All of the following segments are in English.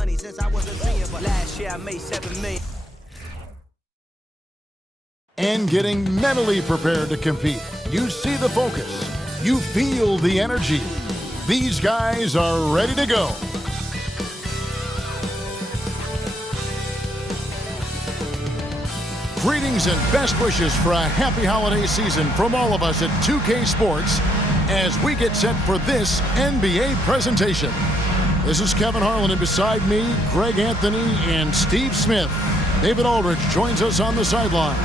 money since I was a junior, but last year I made $7 million. And getting mentally prepared to compete. You see the focus. You feel the energy. These guys are ready to go. Greetings and best wishes for a happy holiday season from all of us at 2K Sports as we get set for this NBA presentation. This is Kevin Harlan, and beside me, Greg Anthony and Steve Smith. David Aldridge joins us on the sidelines.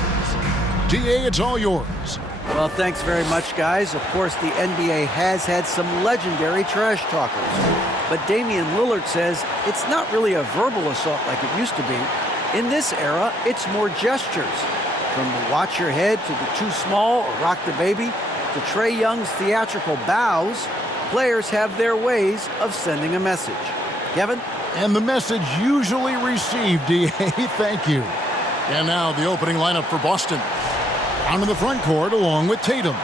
DA, it's all yours. Well, thanks very much, guys. Of course, the NBA has had some legendary trash talkers. But Damian Lillard says it's not really a verbal assault like it used to be. In this era, it's more gestures. From the watch your head to the too small or rock the baby to Trae Young's theatrical bows, players have their ways of sending a message. Kevin? And the message usually received, DA. Thank you. And now the opening lineup for Boston. Down in the front court along with Tatum.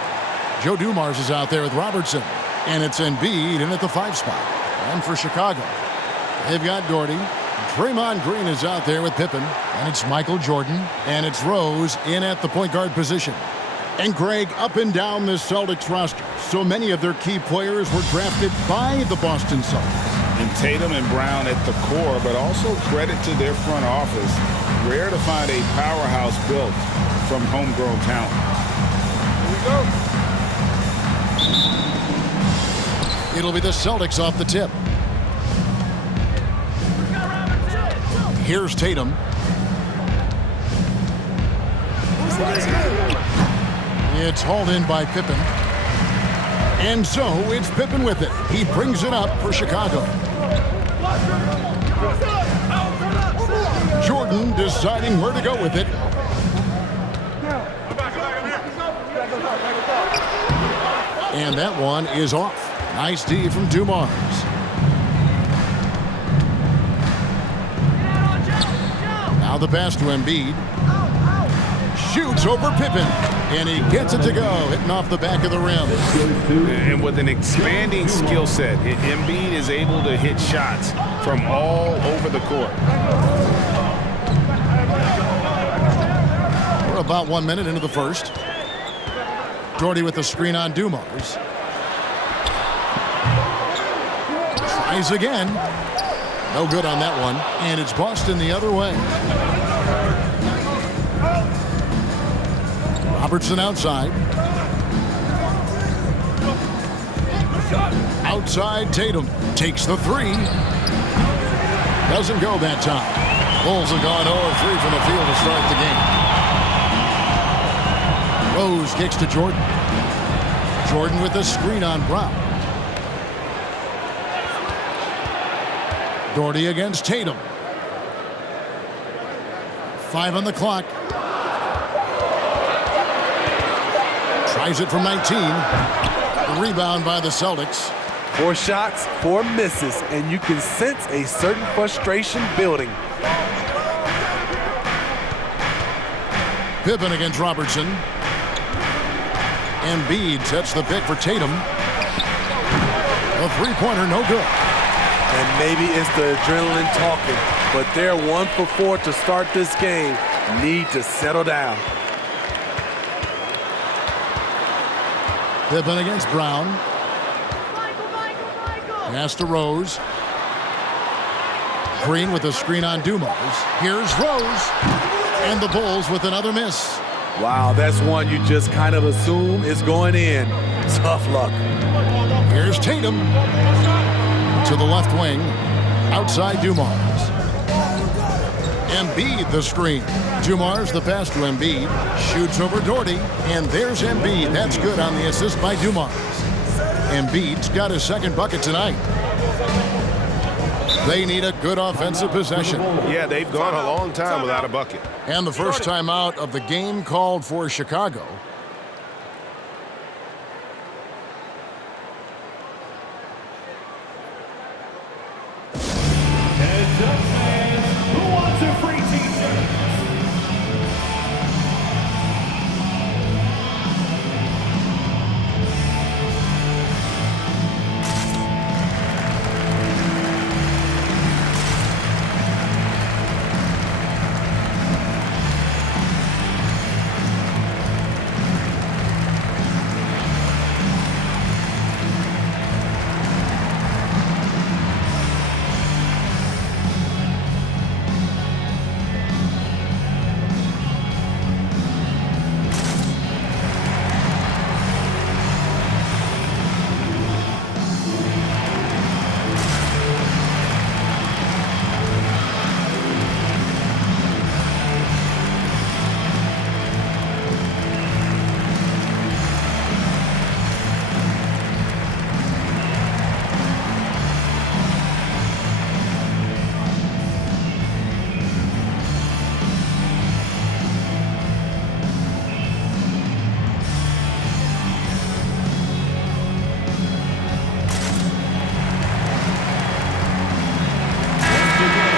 Joe Dumars is out there with Robertson. And it's Embiid in at the 5 spot. And for Chicago, they've got Doherty. Draymond Green is out there with Pippen. And it's Michael Jordan. And it's Rose in at the point guard position. And Greg, up and down this Celtics roster, so many of their key players were drafted by the Boston Celtics. And Tatum and Brown at the core, but also credit to their front office. Rare to find a powerhouse built from homegrown talent. Here we go. It'll be the Celtics off the tip. Here's Tatum. It's hauled in by Pippen. And so it's Pippen with it. He brings it up for Chicago. Jordan deciding where to go with it. And that one is off. Nice D from Dumars. Now the pass to Embiid. Shoots over Pippen. And he gets it to go, hitting off the back of the rim. And with an expanding skill set, Embiid is able to hit shots from all over the court. We're about 1 minute into the first. Doherty with the screen on Dumars. Tries again. No good on that one. And it's Boston the other way. Robertson outside. Outside, Tatum takes the 3. Doesn't go that time. Bulls have gone 0-3 from the field to start the game. Rose kicks to Jordan. Jordan with the screen on Brown. Doherty against Tatum. 5 on the clock. Tries it from 19. The rebound by the Celtics. 4 shots, 4 misses, and you can sense a certain frustration building. Pippen against Robertson. Embiid sets the pick for Tatum. A 3-pointer, no good. And maybe it's the adrenaline talking, but they're 1 for 4 to start this game. Need to settle down. Pippen against Brown. Pass to Rose. Green with a screen on Dumars. Here's Rose. And the Bulls with another miss. Wow, that's one you just kind of assume is going in. Tough luck. Here's Tatum. To the left wing. Outside Dumars. Embiid the screen. Dumars the pass to Embiid. Shoots over Doherty. And there's Embiid. That's good on the assist by Dumars. Embiid's got his second bucket tonight. They need a good offensive possession. Yeah, they've gone a long time without a bucket. And the first time out of the game called for Chicago. Heads up, fans. Who wants a free t-shirt?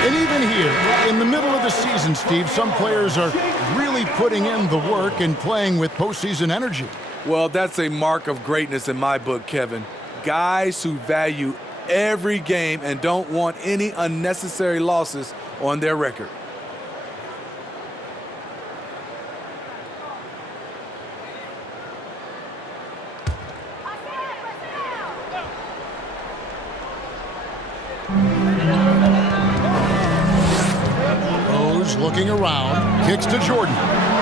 And even here, in the middle of the season, Steve, some players are really putting in the work and playing with postseason energy. Well, that's a mark of greatness in my book, Kevin. Guys who value every game and don't want any unnecessary losses on their record. Rose looking around, kicks to Jordan.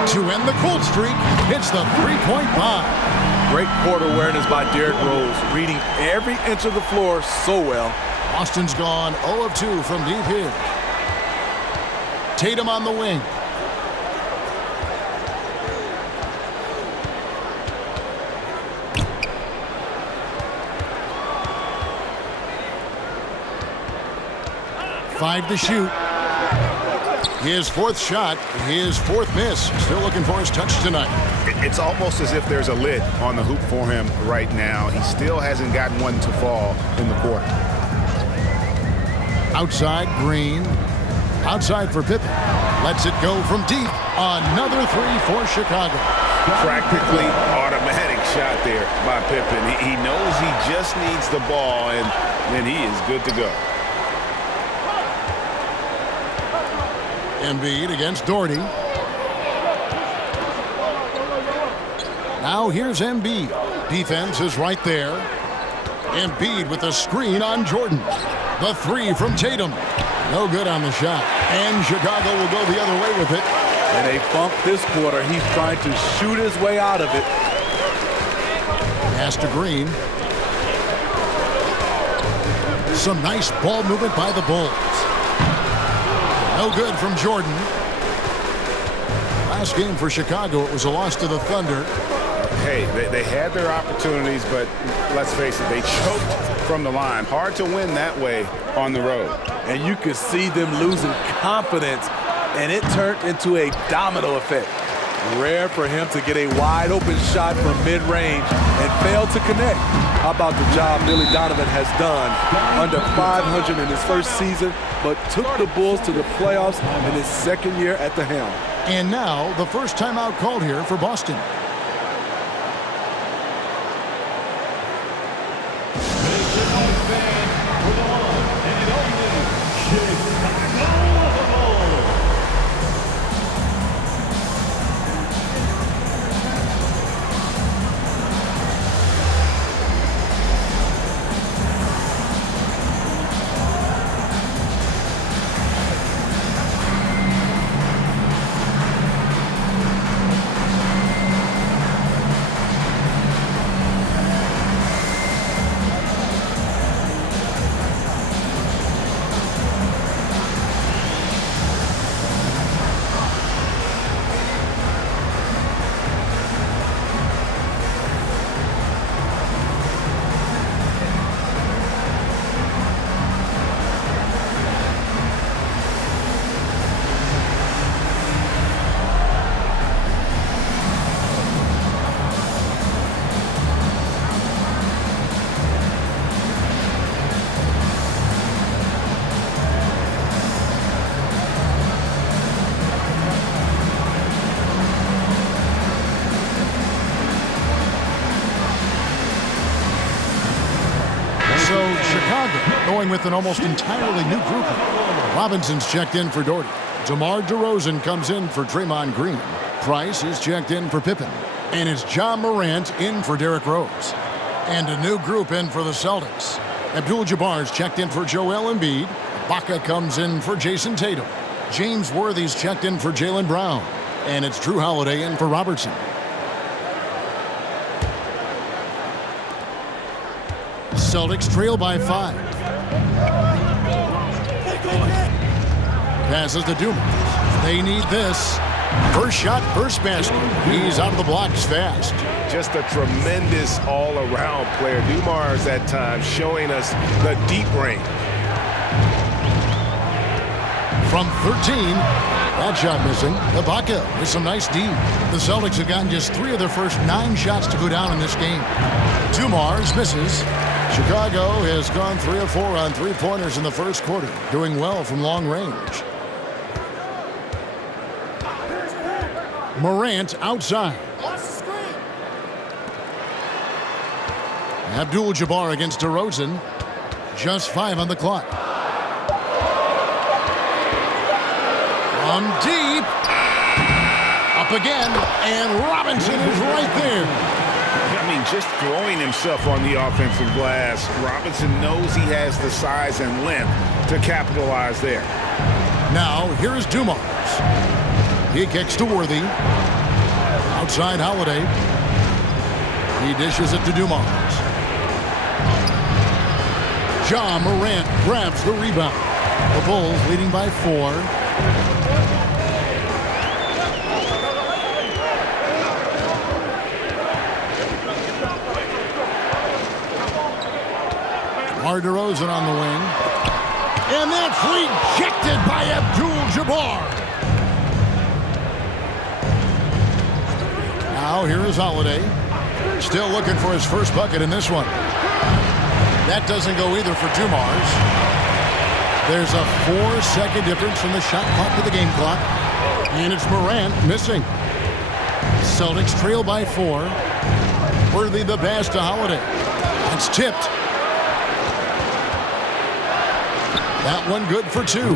To end the cold streak, hits the three-point bomb. Great court awareness by Derrick Rose, reading every inch of the floor so well. Boston's gone 0 of 2 from deep here. Tatum on the wing. Five to shoot. His fourth shot, his fourth miss. Still looking for his touch tonight. It's almost as if there's a lid on the hoop for him right now. He still hasn't gotten one to fall in the quarter. Outside, Green. Outside for Pippen. Lets it go from deep. Another three for Chicago. Practically automatic shot there by Pippen. He knows he just needs the ball, and then he is good to go. Embiid against Doherty. Now here's Embiid. Defense is right there. Embiid with a screen on Jordan. The three from Tatum. No good on the shot. And Chicago will go the other way with it. In a funk this quarter, he's trying to shoot his way out of it. Pass to Green. Some nice ball movement by the Bulls. No good from Jordan. Last game for Chicago, it was a loss to the Thunder. Hey, they had their opportunities, but let's face it, they choked from the line. Hard to win that way on the road. And you could see them losing confidence, and it turned into a domino effect. Rare for him to get a wide open shot from mid-range and fail to connect. How about the job Billy Donovan has done? Under 500 in his first season, but took the Bulls to the playoffs in his second year at the helm. And now the first timeout called here for Boston. Going with an almost entirely new group. Robinson's checked in for Doherty. DeMar DeRozan comes in for Draymond Green. Price is checked in for Pippen. And it's John Morant in for Derrick Rose. And a new group in for the Celtics. Abdul-Jabbar's checked in for Joel Embiid. Ibaka comes in for Jason Tatum. James Worthy's checked in for Jaylen Brown. And it's Drew Holiday in for Robertson. Celtics trail by 5. Passes to Dumars. They need this. First shot, first basket. He's out of the blocks fast. Just a tremendous all-around player. Dumars at times showing us the deep range. From 13, that shot missing. Ibaka with some nice D. The Celtics have gotten just 3 of their first 9 shots to go down in this game. Dumars misses. Chicago has gone 3 of 4 on three-pointers in the first quarter, doing well from long range. Morant outside. Abdul-Jabbar against DeRozan. Just 5 on the clock. From deep. Up again, and Robinson is right there. I mean, just throwing himself on the offensive glass, Robinson knows he has the size and length to capitalize there. Now, here is Dumars. He kicks to Worthy. Outside Holiday. He dishes it to Dumars. Ja Morant grabs the rebound. The Bulls leading by 4. DeRozan on the wing. And that's rejected by Abdul-Jabbar. Now here is Holiday. Still looking for his first bucket in this one. That doesn't go either for Dumars. There's a 4-second difference from the shot clock to the game clock. And it's Morant missing. Celtics trail by 4. Worthy the pass to Holiday. It's tipped. That one good for 2.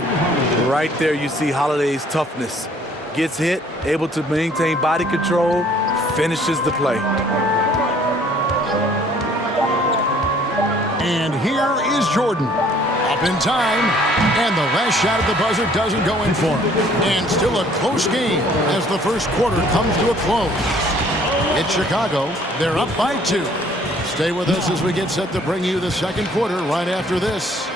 Right there you see Holiday's toughness. Gets hit, able to maintain body control, finishes the play. And here is Jordan. Up in time, and the last shot at the buzzer doesn't go in for him. And still a close game as the first quarter comes to a close. It's Chicago. They're up by 2. Stay with us as we get set to bring you the second quarter right after this.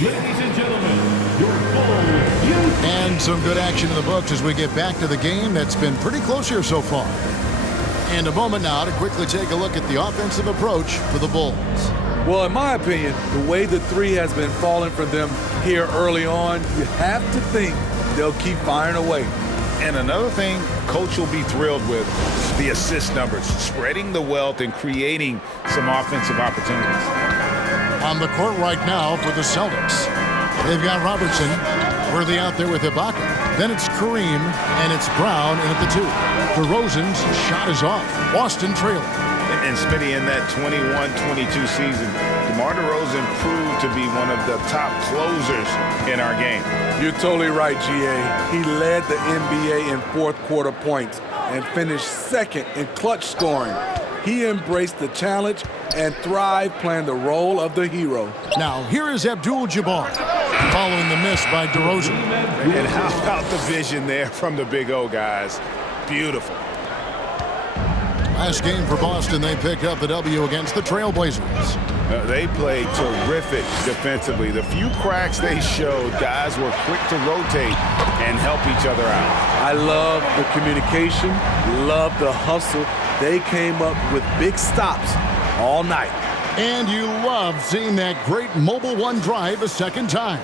Ladies and gentlemen, your full And some good action in the books as we get back to the game that's been pretty close here so far. And a moment now to quickly take a look at the offensive approach for the Bulls. Well, in my opinion, the way the three has been falling for them here early on, you have to think they'll keep firing away. And another thing Coach will be thrilled with, the assist numbers, spreading the wealth and creating some offensive opportunities. On the court right now for the Celtics, they've got Robertson. Worthy out there with Ibaka. Then it's Kareem, and it's Brown in at the 2. DeRozan's shot is off. Boston trailing. And Smitty, in that 21-22 season, DeMar DeRozan proved to be one of the top closers in our game. You're totally right, G.A. He led the NBA in fourth quarter points and finished second in clutch scoring. He embraced the challenge and thrived playing the role of the hero. Now, here is Abdul-Jabbar following the miss by DeRozan. And how about the vision there from the Big O, guys? Beautiful. Last game for Boston, they picked up the W against the Trailblazers. They played terrific defensively. The few cracks they showed, guys were quick to rotate and help each other out. I love the communication, love the hustle. They came up with big stops all night. And you love seeing that great mobile one drive a second time.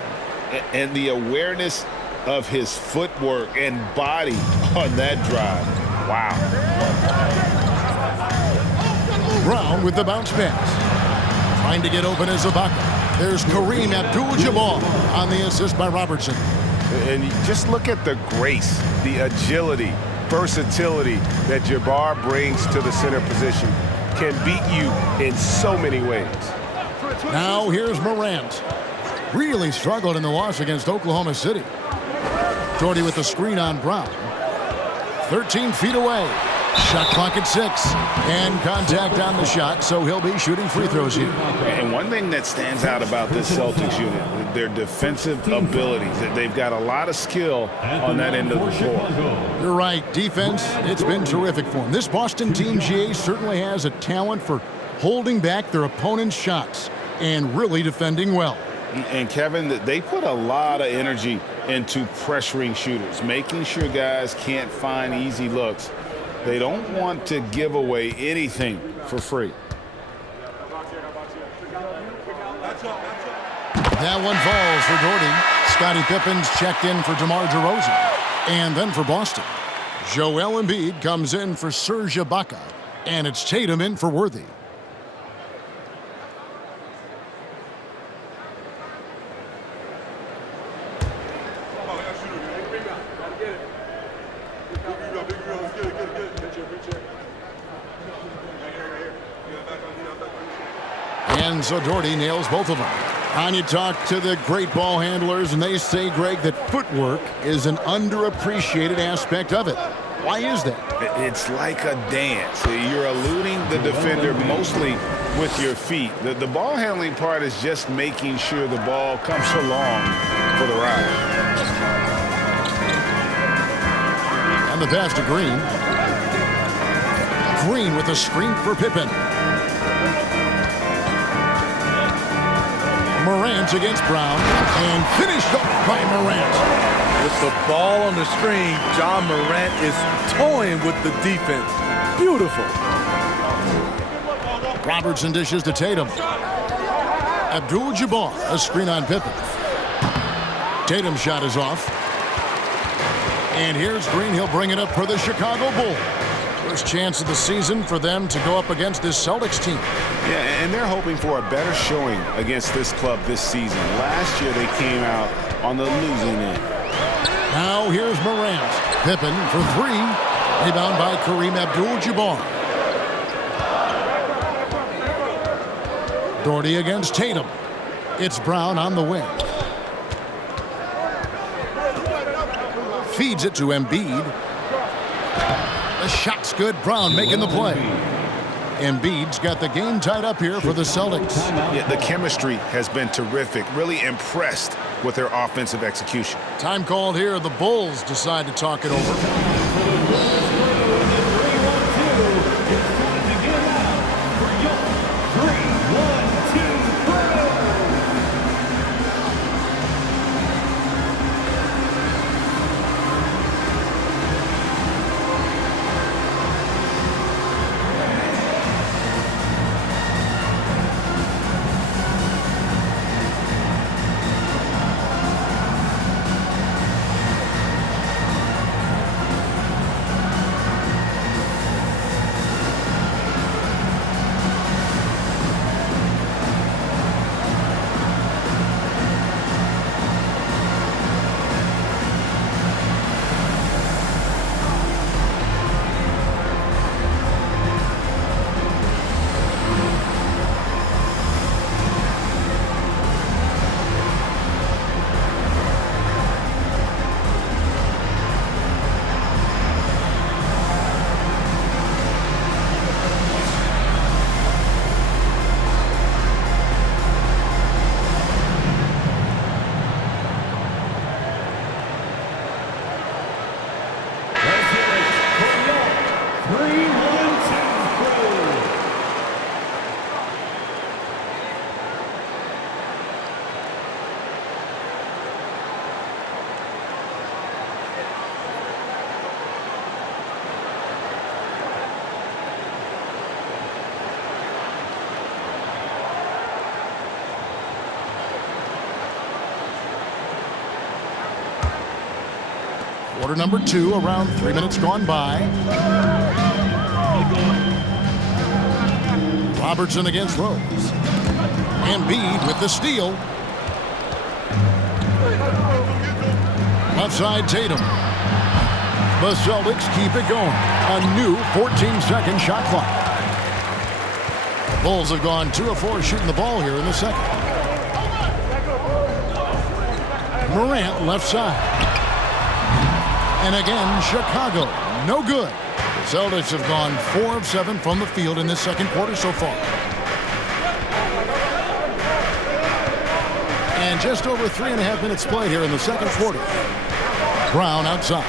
And the awareness of his footwork and body on that drive. Wow. Brown with the bounce pass. Trying to get open as Ibaka. There's Kareem Abdul-Jabbar on the assist by Robertson. And you just look at the grace, the agility, versatility that Jabbar brings to the center position. Can beat you in so many ways. Now here's Morant. Really struggled in the loss against Oklahoma City. Jordy with the screen on Brown. 13 feet away. Shot clock at 6. And contact on the shot, so he'll be shooting free throws here. And one thing that stands out about this Celtics unit, their defensive abilities. They've got a lot of skill on that end of the floor. You're right. Defense, it's been terrific for them. This Boston team, GA, certainly has a talent for holding back their opponent's shots and really defending well. And Kevin, they put a lot of energy into pressuring shooters, making sure guys can't find easy looks. They don't want to give away anything for free. That one falls for Doherty. Scottie Pippen's checked in for DeMar DeRozan. And then for Boston, Joel Embiid comes in for Serge Ibaka. And it's Tatum in for Worthy. And so Doherty nails both of them. And you talk to the great ball handlers, and they say, Greg, that footwork is an underappreciated aspect of it. Why is that? It's like a dance. You're eluding the defender mostly with your feet. The ball handling part is just making sure the ball comes along for the ride. And the pass to Green. Green with a screen for Pippen. Morant against Brown, and finished up by Morant. With the ball on the screen, John Morant is toying with the defense. Beautiful. Robertson dishes to Tatum. Abdul-Jabbar, a screen on Pippen. Tatum's shot is off. And here's Green. He'll bring it up for the Chicago Bulls. First chance of the season for them to go up against this Celtics team. Yeah, and they're hoping for a better showing against this club this season. Last year they came out on the losing end. Now here's Morant. Pippen for three. Rebound by Kareem Abdul-Jabbar. Doherty against Tatum. It's Brown on the wing. Feeds it to Embiid. The shot's good. Brown making the play. Embiid's got the game tied up here for the Celtics. Yeah, the chemistry has been terrific. Really impressed with their offensive execution. Time called here. The Bulls decide to talk it over. Quarter number 2, around 3 minutes gone by. Robertson against Rose. Embiid with the steal. Left side Tatum. The Celtics keep it going. A new 14-second shot clock. The Bulls have gone 2 of 4 shooting the ball here in the second. Morant left side. And again, Chicago, no good. The Celtics have gone 4 of 7 from the field in this second quarter so far. And just over 3.5 minutes played here in the second quarter. Brown outside.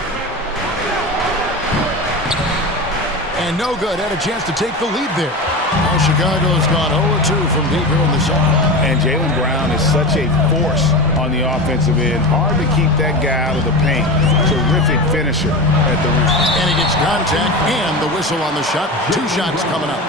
And no good. Had a chance to take the lead there. Well, Chicago's gone 0-2 from deep here in the second. And Jaylen Brown is such a force on the offensive end. Hard to keep that guy out of the paint. Terrific finisher at the rim. And he gets contact and the whistle on the shot. 2 shots coming up.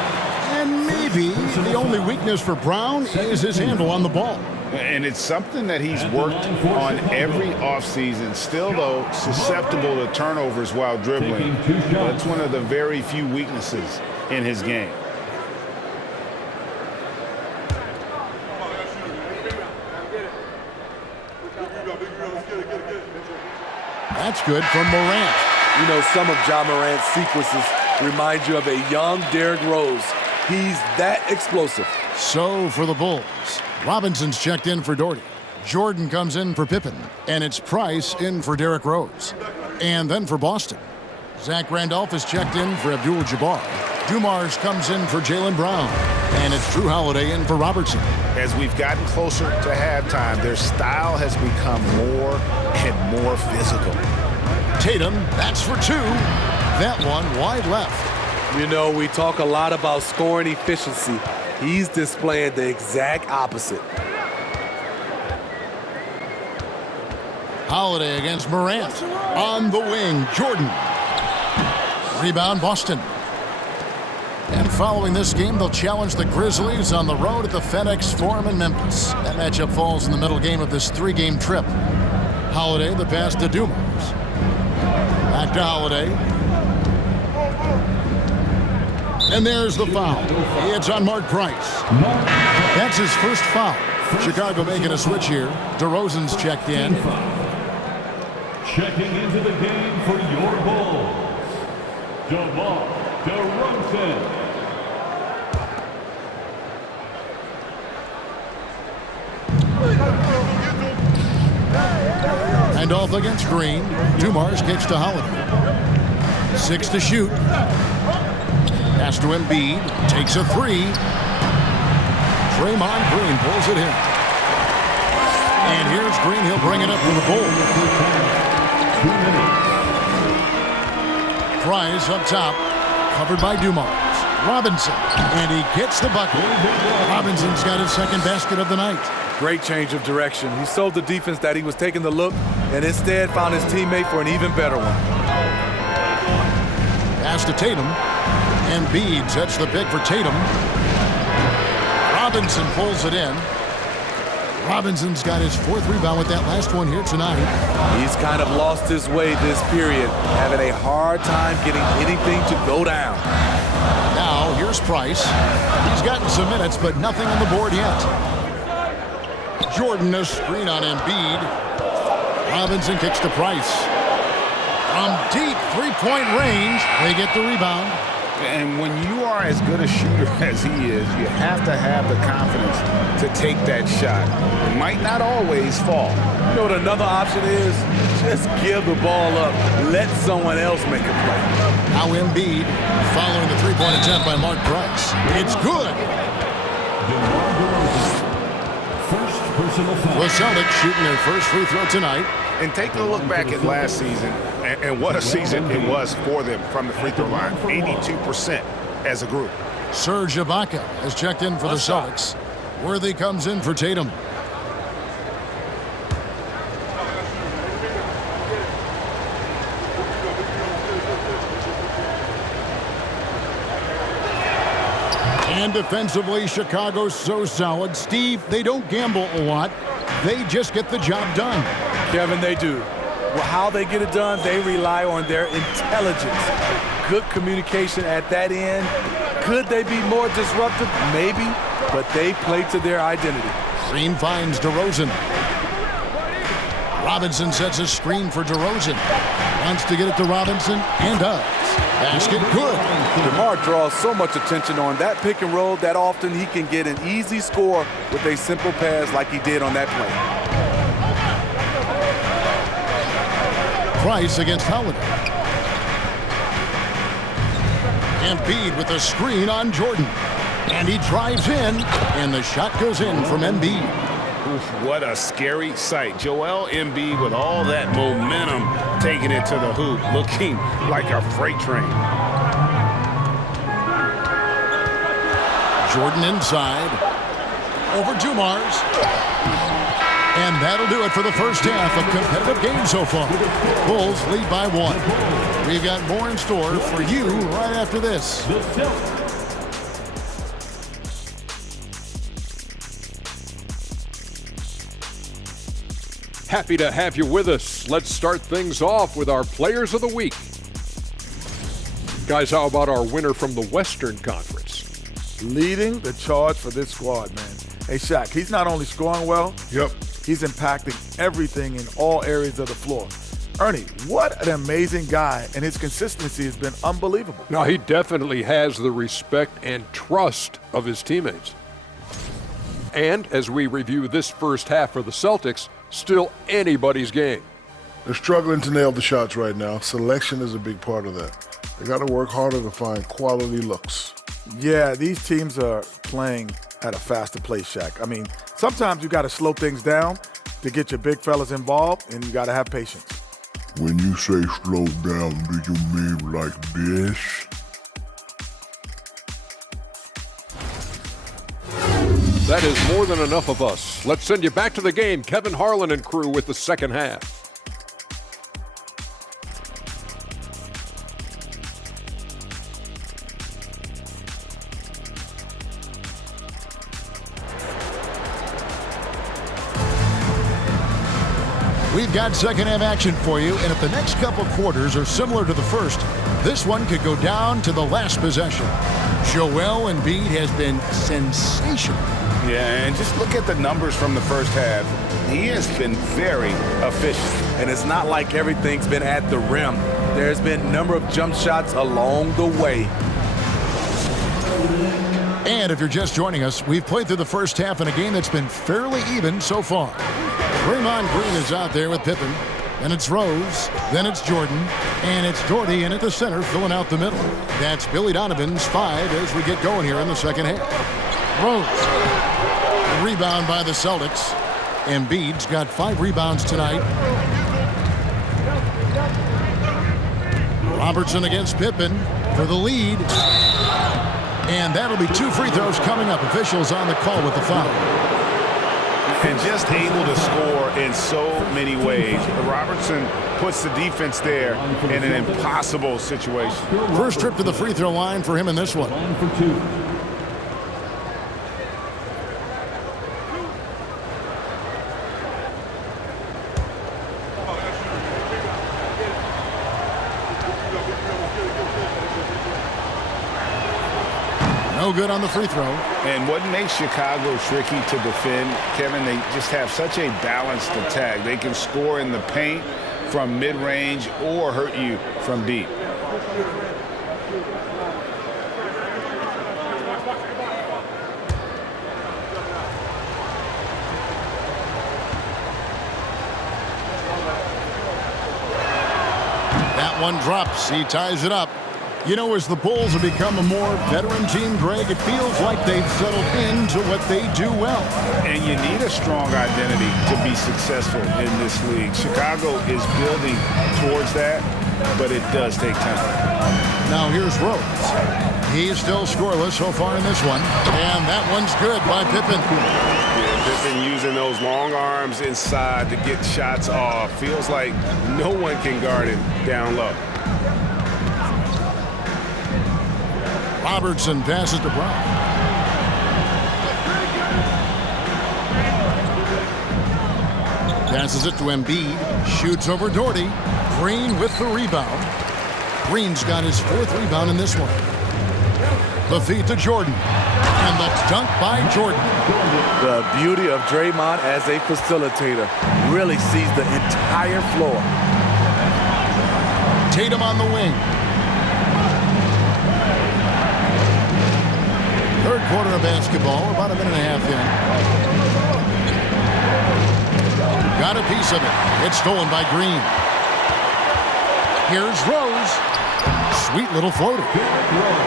And Maybe the only weakness for Brown is his handle on the ball. And it's something that he's worked on every offseason. Still, though, susceptible to turnovers while dribbling. That's one of the very few weaknesses in his game. That's good from Morant. You know, some of Ja Morant's sequences remind you of a young Derrick Rose. He's that explosive. So for the Bulls, Robinson's checked in for Doherty. Jordan comes in for Pippen. And it's Price in for Derrick Rose. And then for Boston, Zach Randolph is checked in for Abdul-Jabbar. Dumars comes in for Jaylen Brown. And it's Drew Holiday in for Robertson. As we've gotten closer to halftime, their style has become more and more physical. Tatum, that's for two. That one wide left. You know, we talk a lot about scoring efficiency. He's displaying the exact opposite. Holiday against Morant. On the wing, Jordan. Rebound, Boston. And following this game, they'll challenge the Grizzlies on the road at the FedEx Forum in Memphis. That matchup falls in the middle game of this three-game trip. Holiday, the pass to Dumars. Back to Holiday. And there's the foul. It's on Mark Price. That's his first foul. Chicago making a switch here. DeRozan's checked in. Checking into the game for your Bulls, DeMar DeRozan. And off against Green. Dumars kicks to Holiday. 6 to shoot. Pass to Embiid. Takes a three. Draymond Green pulls it in. And here's Green. He'll bring it up for the Bulls. Price up top. Covered by Dumars. Robinson. And he gets the bucket. Robinson's got his second basket of the night. Great change of direction. He sold the defense that he was taking the look and instead found his teammate for an even better one. Pass to Tatum. Embiid sets the pick for Tatum. Robinson pulls it in. Robinson's got his fourth rebound with that last one here tonight. He's kind of lost his way this period, having a hard time getting anything to go down. Now, here's Price. He's gotten some minutes, but nothing on the board yet. Jordan, a screen on Embiid. Robinson kicks to Price. From deep three-point range, they get the rebound. And when you are as good a shooter as he is, you have to have the confidence to take that shot. It might not always fall. You know what another option is? Just give the ball up. Let someone else make a play. Now Embiid following the three-point attempt by Mark Price. It's good. The Celtics shooting their first free throw tonight. And take a look back at last season, and what a season it was for them from the free throw line. 82% as a group. Serge Ibaka has checked in for the Celtics. Worthy comes in for Tatum. And defensively, Chicago's so solid. Steve, they don't gamble a lot. They just get the job done. Kevin, they do. Well, how they get it done, they rely on their intelligence. Good communication at that end. Could they be more disruptive? Maybe, but they play to their identity. Green finds DeRozan. Robinson sets a screen for DeRozan. Wants to get it to Robinson, and does. Basket good. DeMar draws so much attention on that pick and roll that often he can get an easy score with a simple pass like he did on that play. Price against Holiday. Embiid with a screen on Jordan. And he drives in, and the shot goes in from Embiid. Oof, what a scary sight. Joel Embiid with all that momentum taking it to the hoop, looking like a freight train. Jordan inside. Over Dumars. And that'll do it for the first half of competitive game so far. Bulls lead by 1. We've got more in store for you right after this. Happy to have you with us. Let's start things off with our Players of the Week. Guys, how about our winner from the Western Conference? Leading the charge for this squad, man. Hey, Shaq, he's not only scoring well, he's impacting everything in all areas of the floor. Ernie, what an amazing guy, and his consistency has been unbelievable. Now, he definitely has the respect and trust of his teammates. And as we review this first half for the Celtics, still anybody's game. They're struggling to nail the shots right now. Selection is a big part of that. They got to work harder to find quality looks. Yeah, these teams are playing at a faster pace, Shaq. I mean, sometimes you got to slow things down to get your big fellas involved, and you got to have patience. When you say slow down, do you mean like this? That is more than enough of us. Let's send you back to the game. Kevin Harlan and crew with the second half. We've got second half action for you, and if the next couple quarters are similar to the first, this one could go down to the last possession. Joel Embiid has been sensational. Yeah, and just look at the numbers from the first half. He has been very efficient. And it's not like everything's been at the rim. There's been a number of jump shots along the way. And if you're just joining us, we've played through the first half in a game that's been fairly even so far. Draymond Green is out there with Pippen. Then it's Rose. Then it's Jordan. And it's Doherty in at the center, filling out the middle. That's Billy Donovan's 5 as we get going here in the second half. Rose. Rebound by the Celtics. Embiid's got 5 rebounds tonight. Robertson against Pippen for the lead. And that'll be 2 free throws coming up. Officials on the call with the foul. And just able to score in so many ways. Robertson puts the defense there in an impossible situation. First trip to the free throw line for him in this one. For 2. No good on the free throw. And what makes Chicago tricky to defend, Kevin, they just have such a balanced attack. They can score in the paint from mid-range or hurt you from deep. That one drops. He ties it up. You know, as the Bulls have become a more veteran team, Greg, it feels like they've settled into what they do well. And you need a strong identity to be successful in this league. Chicago is building towards that, but it does take time. Now here's Rose. He's still scoreless so far in this one. And that one's good by Pippen. Yeah, Pippen using those long arms inside to get shots off. Feels like no one can guard him down low. Robertson passes to Brown. Passes it to Embiid. Shoots over Doherty. Green with the rebound. Green's got his 4th rebound in this one. The feed to Jordan. And the dunk by Jordan. The beauty of Draymond as a facilitator really sees the entire floor. Tatum on the wing. Third quarter of basketball, about a minute and a half in. Got a piece of it. It's stolen by Green. Here's Rose. Sweet little floater.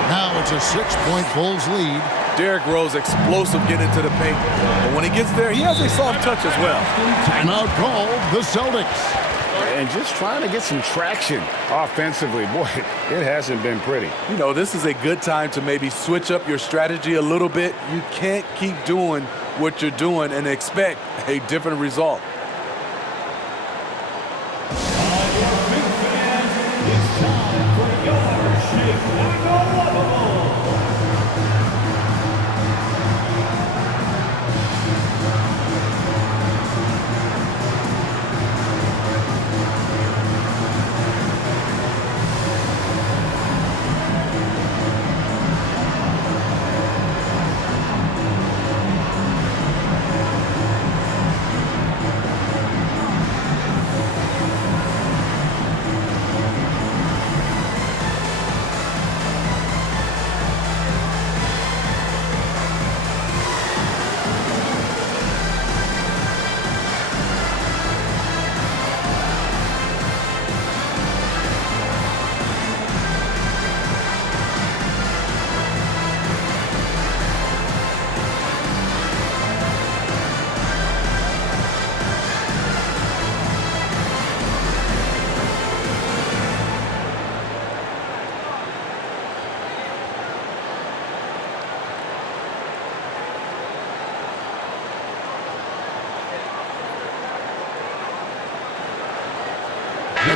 Now it's a 6-point Bulls lead. Derrick Rose explosive getting into the paint. But when he gets there, he has a soft touch as well. Timeout called the Celtics. And just trying to get some traction offensively. Boy, it hasn't been pretty. You know, this is a good time to maybe switch up your strategy a little bit. You can't keep doing what you're doing and expect a different result. It's time for your Chicago Bulls.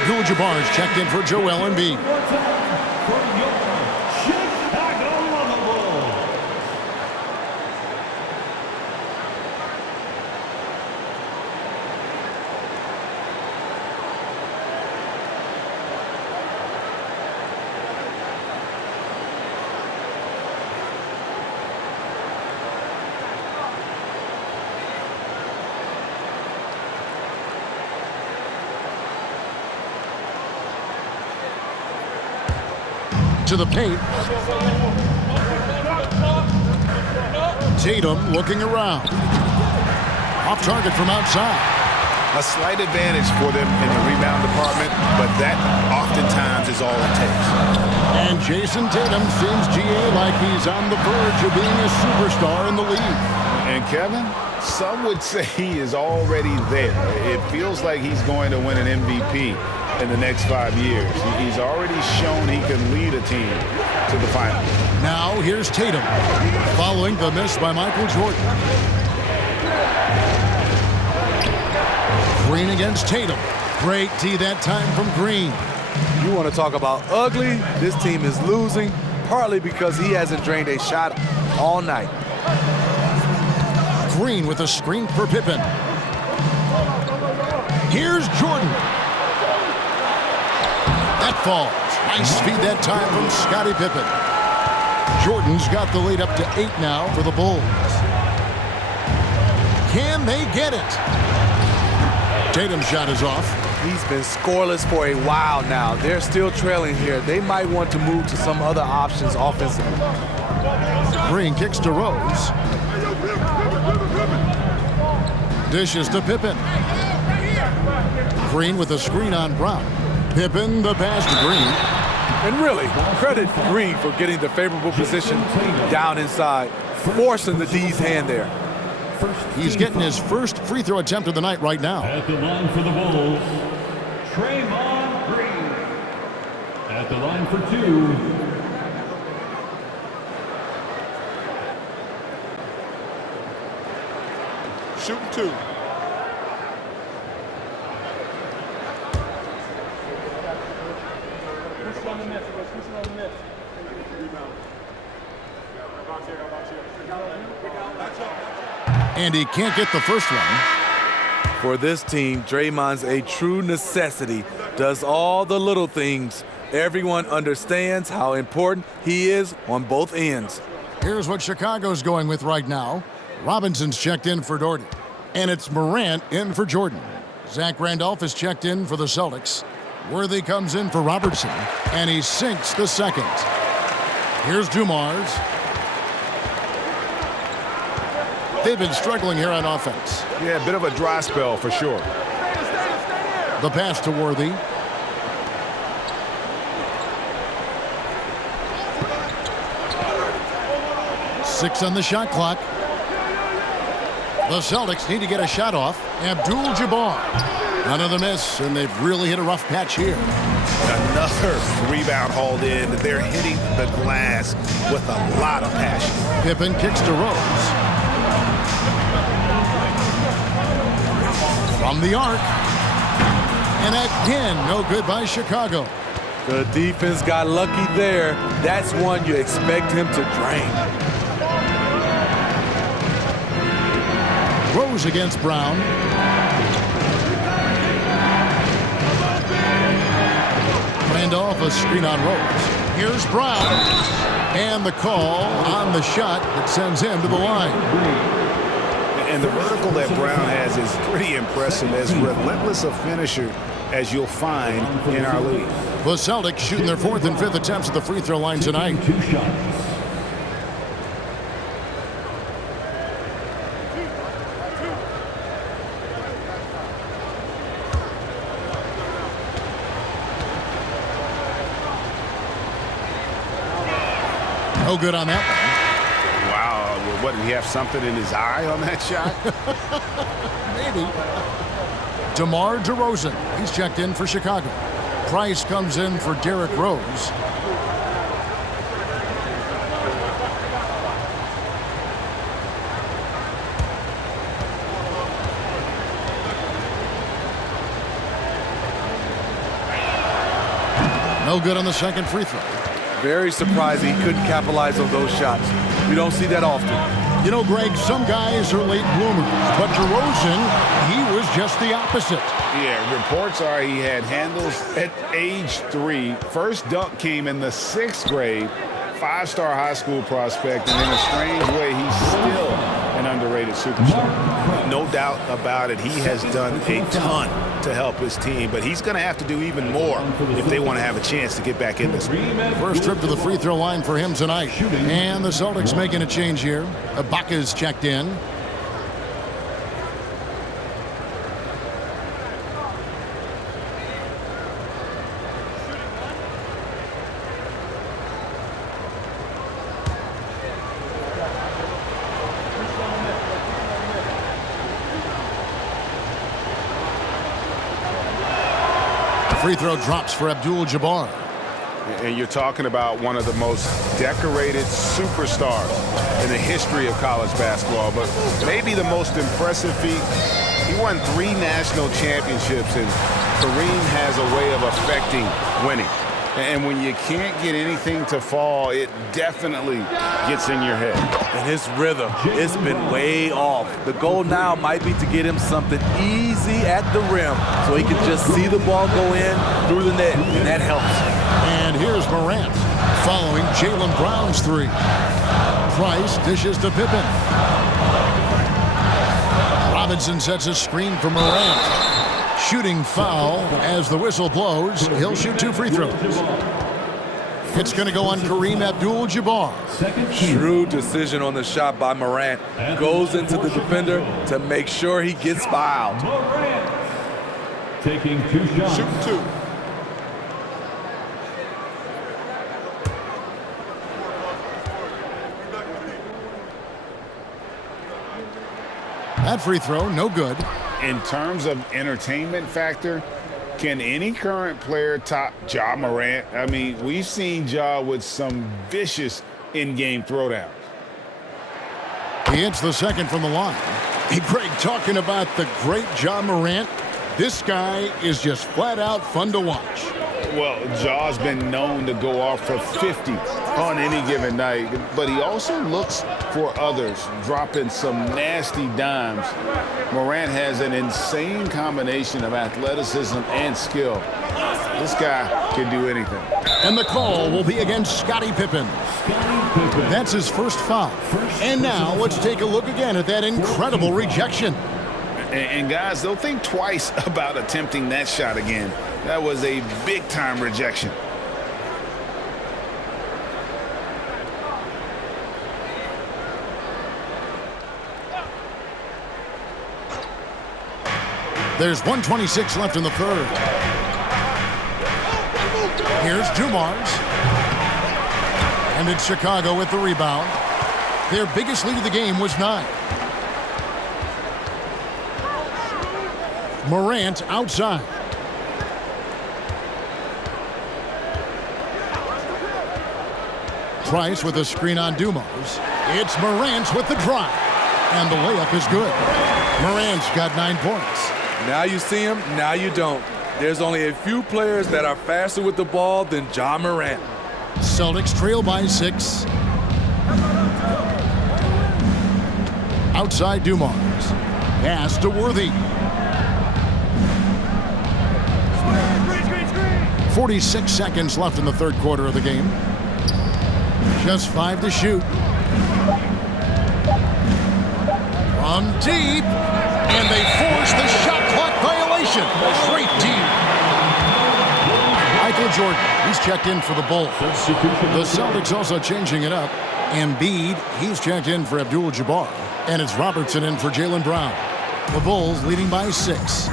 Abdul-Jabbar is checked in for Joel Embiid. For your Chicago Bulls. To the paint. Tatum looking around. Off target from outside. A slight advantage for them in the rebound department, but that oftentimes is all it takes. And Jason Tatum seems, GA, like he's on the verge of being a superstar in the league. And Kevin, some would say he is already there. It feels like he's going to win an MVP in the next 5 years. He's already shown he can lead a team to the finals. Now here's Tatum, following the miss by Michael Jordan. Green against Tatum. Great D that time from Green. You want to talk about ugly? This team is losing, partly because he hasn't drained a shot all night. Green with a screen for Pippen. Here's Jordan. That falls. Nice feed that time from Scottie Pippen. Jordan's got the lead up to 8 now for the Bulls. Can they get it? Tatum's shot is off. He's been scoreless for a while now. They're still trailing here. They might want to move to some other options offensively. Green kicks to Rose. Dishes to Pippen. Green with a screen on Brown. Pippen the pass to Green. And really, credit Green for getting the favorable position down inside, forcing the D's hand there. He's getting his first free throw attempt of the night right now. At the line for the Bulls, Draymond Green. At the line for 2. Shooting 2. And he can't get the first one. For this team, Draymond's a true necessity. Does all the little things. Everyone understands how important he is on both ends. Here's what Chicago's going with right now. Robinson's checked in for Doherty. And it's Morant in for Jordan. Zach Randolph is checked in for the Celtics. Worthy comes in for Robertson. And he sinks the second. Here's Dumars. They've been struggling here on offense. Yeah, a bit of a dry spell for sure. The pass to Worthy. Six on the shot clock. The Celtics need to get a shot off. Abdul-Jabbar. Another miss, and they've really hit a rough patch here. Another rebound hauled in. They're hitting the glass with a lot of passion. Pippen kicks to Rose. From the arc. And again, no good by Chicago. The defense got lucky there. That's one you expect him to drain. Rose against Brown. Randolph, a screen on Rose. Here's Brown. And the call on the shot that sends him to the line. And the vertical that Brown has is pretty impressive, as relentless a finisher as you'll find in our league. The Celtics shooting their 4th and 5th attempts at the free throw line tonight. 2 shots. No good on that one. Wow, what, did he have something in his eye on that shot? Maybe. DeMar DeRozan, he's checked in for Chicago. Price comes in for Derrick Rose. No good on the second free throw. Very surprising he couldn't capitalize on those shots. We don't see that often. You know, Greg, some guys are late bloomers, but DeRozan, he was just the opposite. Yeah, reports are he had handles at age 3. First dunk came in the 6th grade. 5-star high school prospect, and in a strange way, he's still an underrated superstar. No doubt about it, he has done a ton to help his team, but he's going to have to do even more if they want to have a chance to get back in this. First trip to the free throw line for him tonight. And the Celtics making a change here. Ibaka's checked in. Free throw drops for Abdul-Jabbar. And you're talking about one of the most decorated superstars in the history of college basketball, but maybe the most impressive feat. He won 3 national championships, and Kareem has a way of affecting winning. And when you can't get anything to fall, it definitely gets in your head. And his rhythm, it's been way off. The goal now might be to get him something easy at the rim so he can just see the ball go in through the net, and that helps. And here's Morant following Jaylen Brown's 3. Price dishes to Pippen. Robinson sets a screen for Morant. Shooting foul as the whistle blows. He'll shoot 2 free throws. It's going to go on Kareem Abdul-Jabbar. Shrewd decision on the shot by Morant. Goes into the defender to make sure he gets fouled. Morant taking 2 shots. Shoot 2. That free throw, no good. In terms of entertainment factor, can any current player top Ja Morant? I mean, we've seen Ja with some vicious in-game throwdowns. He hits the second from the line. Hey, Greg, talking about the great Ja Morant, this guy is just flat out fun to watch. Well, Ja's been known to go off for 50 on any given night, but he also looks for others, dropping some nasty dimes. Morant has an insane combination of athleticism and skill. This guy can do anything. And the call will be against Scottie Pippen. That's his first foul. And now let's take a look again at that incredible rejection. And guys, they'll think twice about attempting that shot again. That was a big-time rejection. There's 1:26 left in the third. Here's Dumars. And it's Chicago with the rebound. Their biggest lead of the game was 9. Morant outside. Price with a screen on Dumars. It's Morant with the drive. And the layup is good. Morant's got 9 points. Now you see him, now you don't. There's only a few players that are faster with the ball than Ja Morant. Celtics trail by 6. Outside Dumars. Pass to Worthy. 46 seconds left in the third quarter of the game. Just 5 to shoot. From deep. And they force the shot clock violation. Great team. Michael Jordan, he's checked in for the Bulls. The Celtics also changing it up. Embiid, he's checked in for Abdul-Jabbar. And it's Robertson in for Jaylen Brown. The Bulls leading by 6.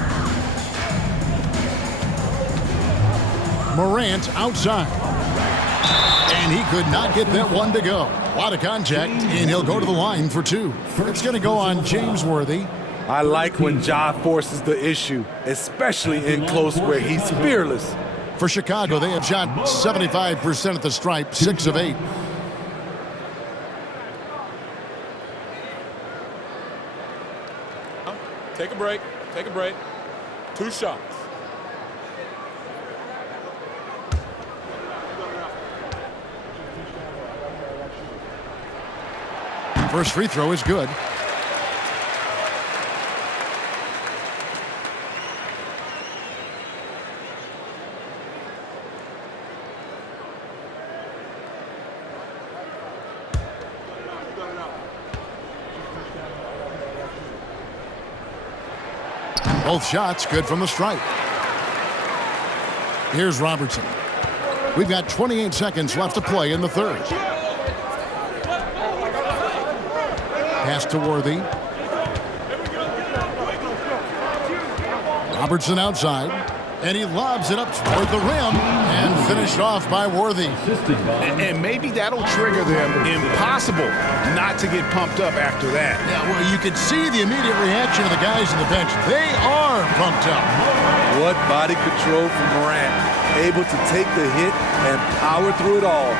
Morant outside. And he could not get that one to go. A lot of contact, and he'll go to the line for 2. It's going to go on James Worthy. I like when Ja forces the issue, especially in close where he's fearless. For Chicago, they have shot 75% at the stripe, 6 of 8. Take a break. Take a break. 2 shots. First free throw is good. Both shots good from the stripe. Here's Robertson. We've got 28 seconds left to play in the third. Pass to Worthy. Robertson outside. And he lobs it up toward the rim and finished off by Worthy. And maybe that'll trigger them. Impossible not to get pumped up after that. Yeah, well, you could see the immediate reaction of the guys on the bench. They are pumped up. What body control from Morant. Able to take the hit and power through it all.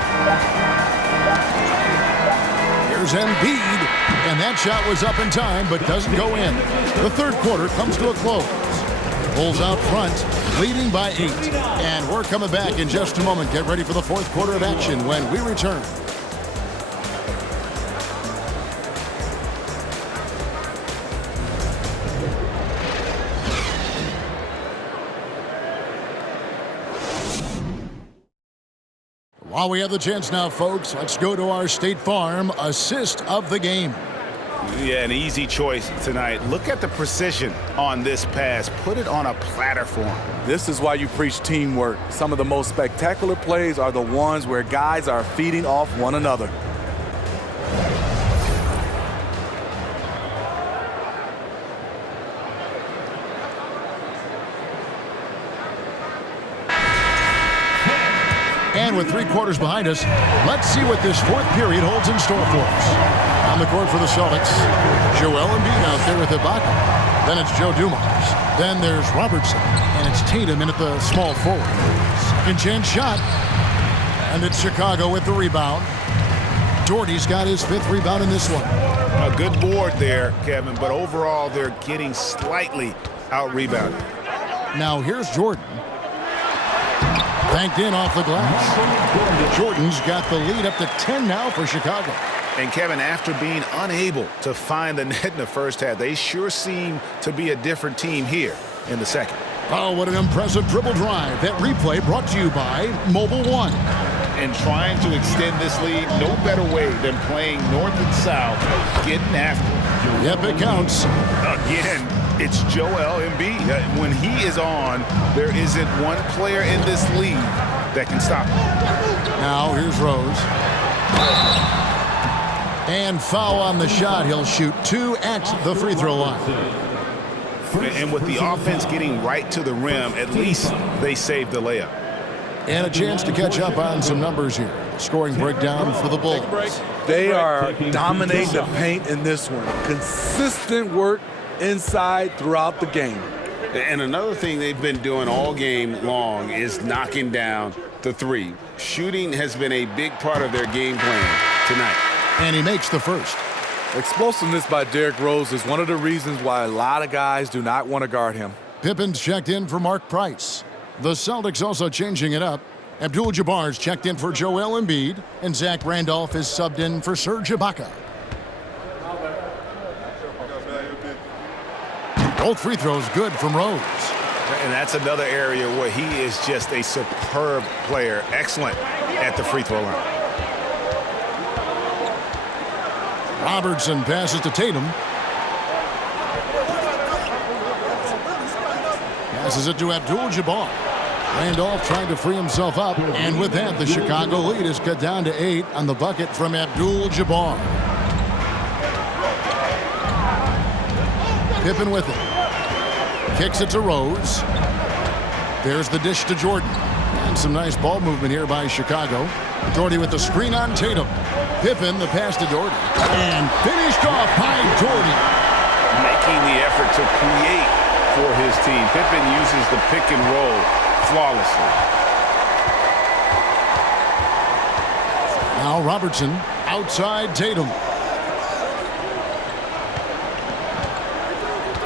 Here's Embiid. And that shot was up in time, but doesn't go in. The third quarter comes to a close. Bulls out front, leading by 8. And we're coming back in just a moment. Get ready for the fourth quarter of action when we return. While we have the chance now, folks, let's go to our State Farm assist of the game. Yeah, an easy choice tonight. Look at the precision on this pass. Put it on a platter for him. This is why you preach teamwork. Some of the most spectacular plays are the ones where guys are feeding off one another. And with 3 quarters behind us, let's see what this fourth period holds in store for us. On the court for the Celtics, Joel Embiid out there with Ibaka. Then it's Joe Dumars. Then there's Robertson. And it's Tatum in at the small forward. Second chance shot. And it's Chicago with the rebound. Doherty's got his 5th rebound in this one. A good board there, Kevin, but overall they're getting slightly out-rebounded. Now here's Jordan. Banked in off the glass. Jordan's got the lead up to 10 now for Chicago. And Kevin, after being unable to find the net in the first half, they sure seem to be a different team here in the second. Oh, what an impressive dribble drive. That replay brought to you by Mobile One. And trying to extend this lead, no better way than playing north and south, getting after it. Yep, it counts. Again, it's Joel Embiid. When he is on, there isn't one player in this league that can stop him. Now here's Rose. And foul on the shot. He'll shoot 2 at the free throw line. And with the offense getting right to the rim, at least they saved the layup. And a chance to catch up on some numbers here. Scoring breakdown for the Bulls. They are dominating the paint in this one. Consistent work inside throughout the game. And another thing they've been doing all game long is knocking down the three. Shooting has been a big part of their game plan tonight. And he makes the first. Explosiveness by Derrick Rose is one of the reasons why a lot of guys do not want to guard him. Pippen's checked in for Mark Price. The Celtics also changing it up. Abdul-Jabbar's checked in for Joel Embiid, and Zach Randolph is subbed in for Serge Ibaka. Both free throws good from Rose. And that's another area where he is just a superb player. Excellent at the free throw line. Robertson passes to Tatum. Passes it to Abdul-Jabbar. Randolph trying to free himself up. And with that, the Chicago lead is cut down to 8 on the bucket from Abdul-Jabbar. Pippen with it. Kicks it to Rose. There's the dish to Jordan. And some nice ball movement here by Chicago. Doherty with the screen on Tatum. Pippen, the pass to Doherty. And finished off by Doherty. Making the effort to create for his team. Pippen uses the pick and roll flawlessly. Now Robertson outside Tatum.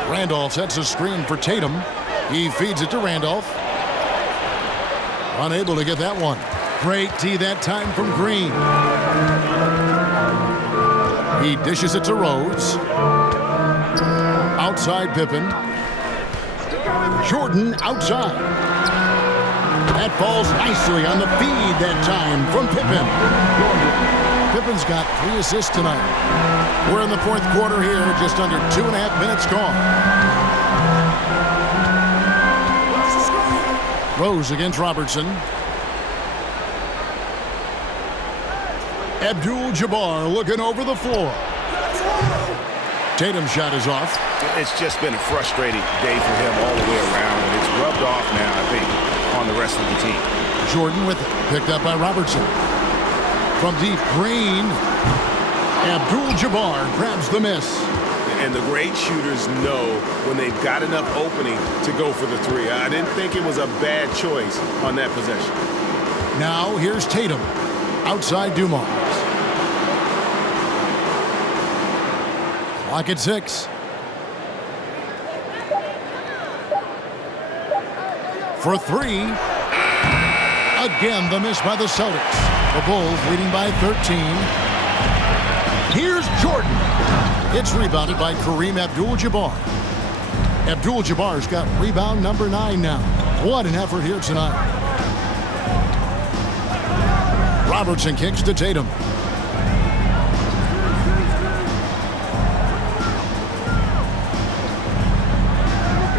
Randolph sets a screen for Tatum. He feeds it to Randolph. Unable to get that one. Great D that time from Green. He dishes it to Rose. Outside Pippen. Jordan outside. That falls nicely on the feed that time from Pippen. Pippen's got 3 assists tonight. We're in the 4th quarter here, just under 2.5 minutes gone. Rose against Robertson. Abdul-Jabbar looking over the floor. Tatum's shot is off. It's just been a frustrating day for him all the way around, and it's rubbed off now, I think, on the rest of the team. Jordan with it, picked up by Robertson. From deep, Green. Abdul-Jabbar grabs the miss. And the great shooters know when they've got enough opening to go for the 3. I didn't think it was a bad choice on that possession. Now here's Tatum. Outside Dumars. Clock at 6. For 3. Again, the miss by the Celtics. The Bulls leading by 13. Here's Jordan. It's rebounded by Kareem Abdul-Jabbar. Abdul-Jabbar's got rebound number 9 now. What an effort here tonight. Robertson kicks to Tatum.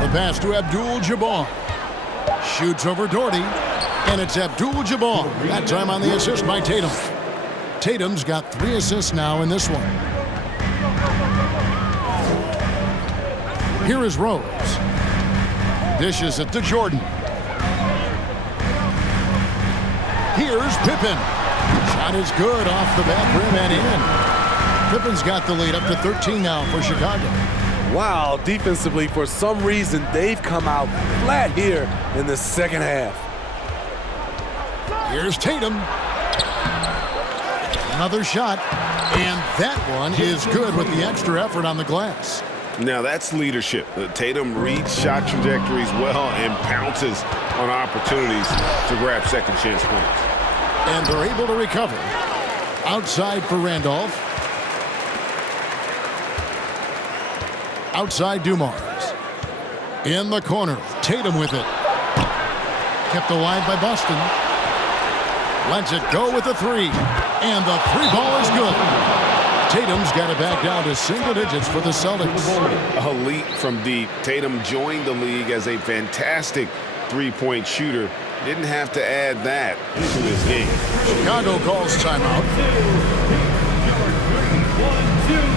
The pass to Abdul-Jabbar. Shoots over Doherty. And it's Abdul-Jabbar. That time on the assist by Tatum. Tatum's got 3 assists now in this one. Here is Rose. Dishes it to Jordan. Here's Pippen. Shot is good off the back rim and in. Pippen's got the lead up to 13 now for Chicago. Wow, defensively, for some reason, they've come out flat here in the second half. Here's Tatum. Another shot, and that one is good with the extra effort on the glass. Now that's leadership. Tatum reads shot trajectories well and pounces on opportunities to grab second chance points. And they're able to recover. Outside for Randolph. Outside Dumars. In the corner, Tatum with it. Kept alive by Boston. Lets it go with the 3. And the 3 ball is good. Tatum's got it back down to single digits for the Celtics. A leap from deep. Tatum joined the league as a fantastic 3-point shooter. Didn't have to add that to his game. Chicago calls timeout. 1, 2,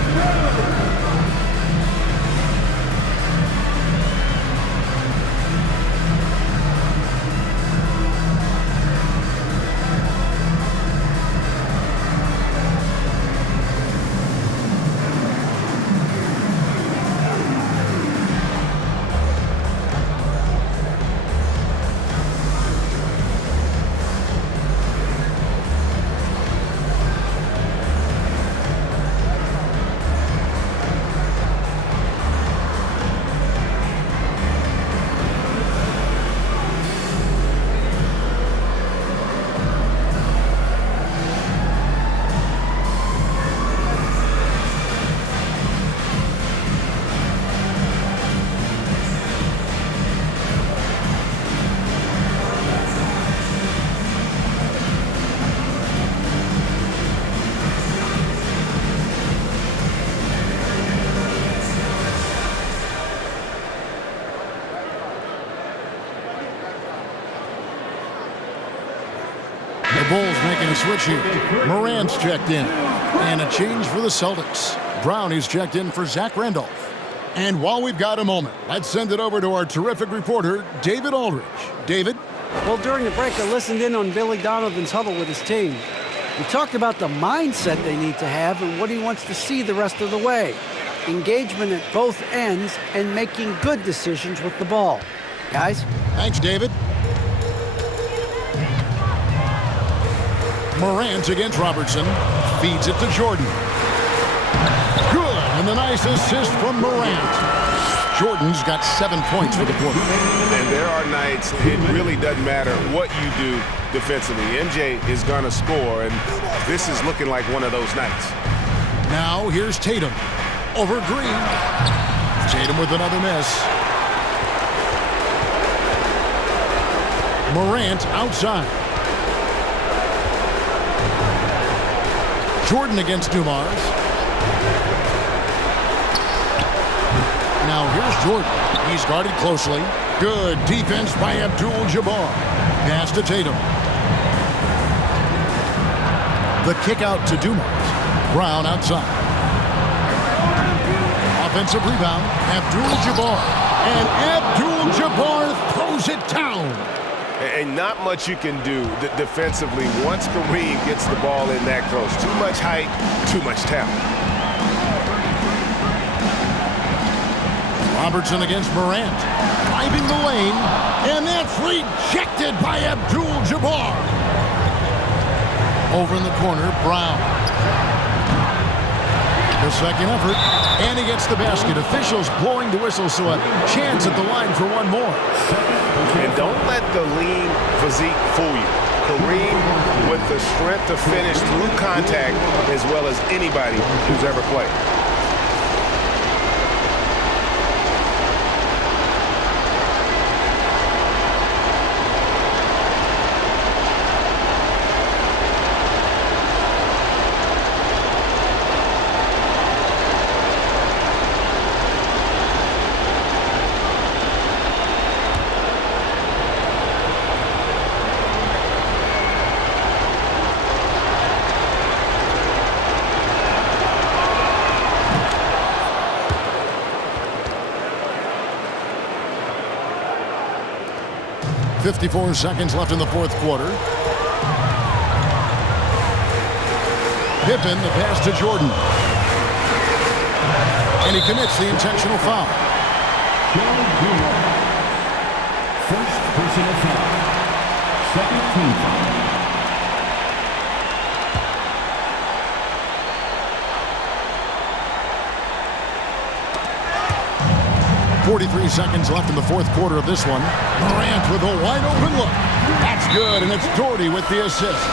Bulls making a switch here. Morant's checked in. And a change for the Celtics. Brown is checked in for Zach Randolph. And while we've got a moment, let's send it over to our terrific reporter, David Aldridge. David? Well, during the break, I listened in on Billy Donovan's huddle with his team. He talked about the mindset they need to have and what he wants to see the rest of the way. Engagement at both ends and making good decisions with the ball. Guys? Thanks, David. Morant against Robertson. Feeds it to Jordan. Good, and the nice assist from Morant. Jordan's got 7 points for the quarter. And there are nights it really doesn't matter what you do defensively. MJ is going to score, and this is looking like one of those nights. Now here's Tatum. Over Green. Tatum with another miss. Morant outside. Jordan against Dumars. Now here's Jordan. He's guarded closely. Good defense by Abdul-Jabbar. Pass to Tatum. The kick out to Dumars. Brown outside. Offensive rebound. Abdul-Jabbar. And Abdul-Jabbar throws it down. And not much you can do defensively once Kareem gets the ball in that close. Too much height, too much talent. Robertson against Morant. Driving the lane. And that's rejected by Abdul-Jabbar. Over in the corner, Brown. The second effort. And he gets the basket. Officials blowing the whistle, so a chance at the line for one more. And don't let the lean physique fool you. Kareem with the strength to finish through contact as well as anybody who's ever played. .54 seconds left in the fourth quarter. Pippen, the pass to Jordan. And he commits the intentional foul. First personal foul. Second team foul. 43 seconds left in the fourth quarter of this one. Morant with a wide open look. That's good, and it's Doherty with the assist.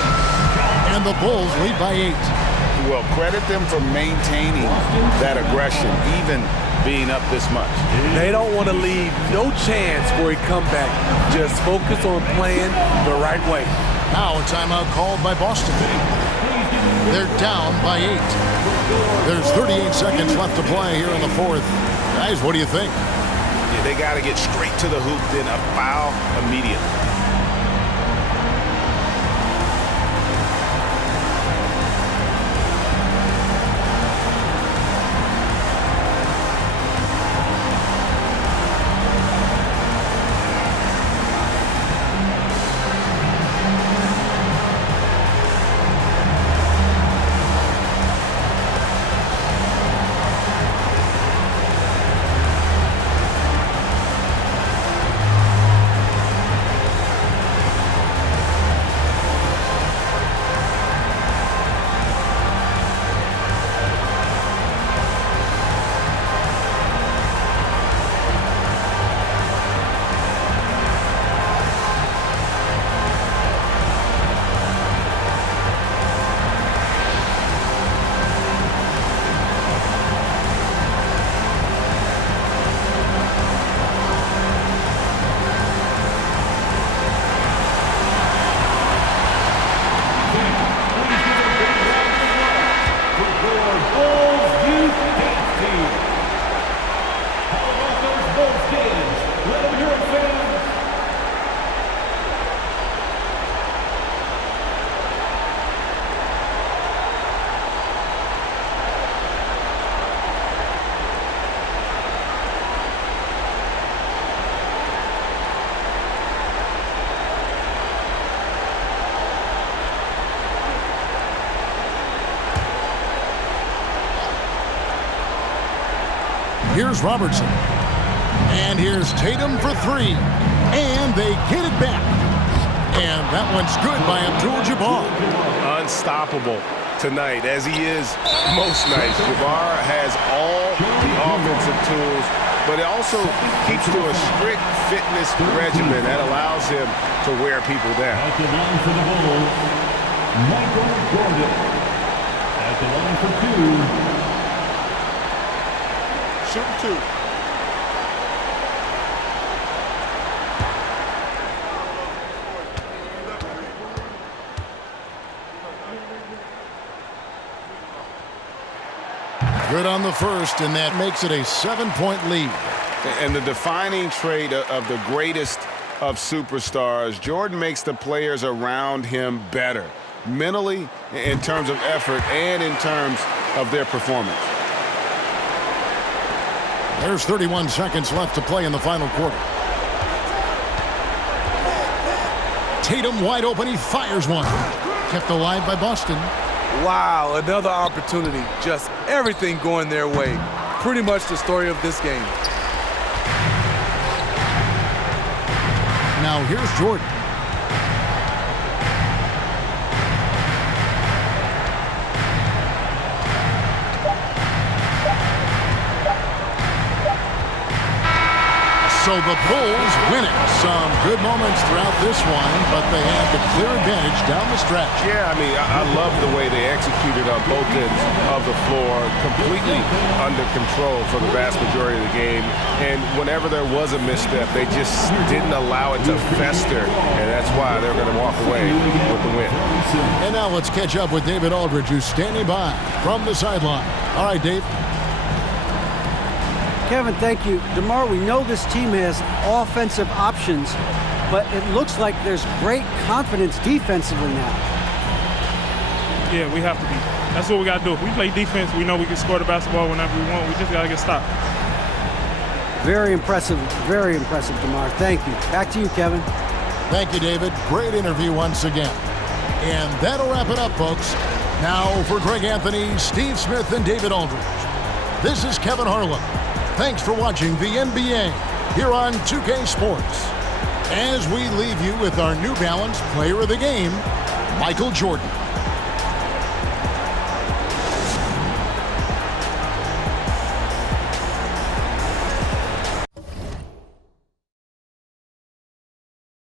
And the Bulls lead by 8. Well, credit them for maintaining that aggression, even being up this much. They don't want to leave no chance for a comeback. Just focus on playing the right way. Now a timeout called by Boston. They're down by 8. There's 38 seconds left to play here in the fourth. Guys, what do you think? Yeah, they got to get straight to the hoop, then a foul immediately. Here's Robertson. And here's Tatum for 3. And they get it back. And that one's good by Abdul-Jabbar. Unstoppable tonight, as he is most nights. Jabbar has all the offensive tools, but it also keeps to a strict fitness regimen that allows him to wear people down. At the line for the Bulls, Michael Gordon. At the line for two. Shoot two. Good on the first, and that makes it a 7-point lead. And the defining trait of the greatest of superstars, Jordan makes the players around him better, mentally, in terms of effort, and in terms of their performance. There's 31 seconds left to play in the final quarter. Tatum wide open, he fires one. Kept alive by Boston. Wow, another opportunity. Just everything going their way. Pretty much the story of this game. Now here's Jordan. So the Bulls win it. Some good moments throughout this one, but they had the clear advantage down the stretch. Yeah, I mean, I love the way they executed on both ends of the floor, completely under control for the vast majority of the game. And whenever there was a misstep, they just didn't allow it to fester, and that's why they're going to walk away with the win. And now let's catch up with David Aldridge, who's standing by from the sideline. All right, Dave. Kevin, thank you. DeMar, we know this team has offensive options, but it looks like there's great confidence defensively now. Yeah, we have to be. That's what we got to do. If we play defense, we know we can score the basketball whenever we want. We just got to get stopped. Very impressive, DeMar. Thank you. Back to you, Kevin. Thank you, David. Great interview once again. And that'll wrap it up, folks. Now for Greg Anthony, Steve Smith, and David Aldridge. This is Kevin Harlan. Thanks for watching the NBA here on 2K Sports. As we leave you with our New Balance Player of the Game, Michael Jordan.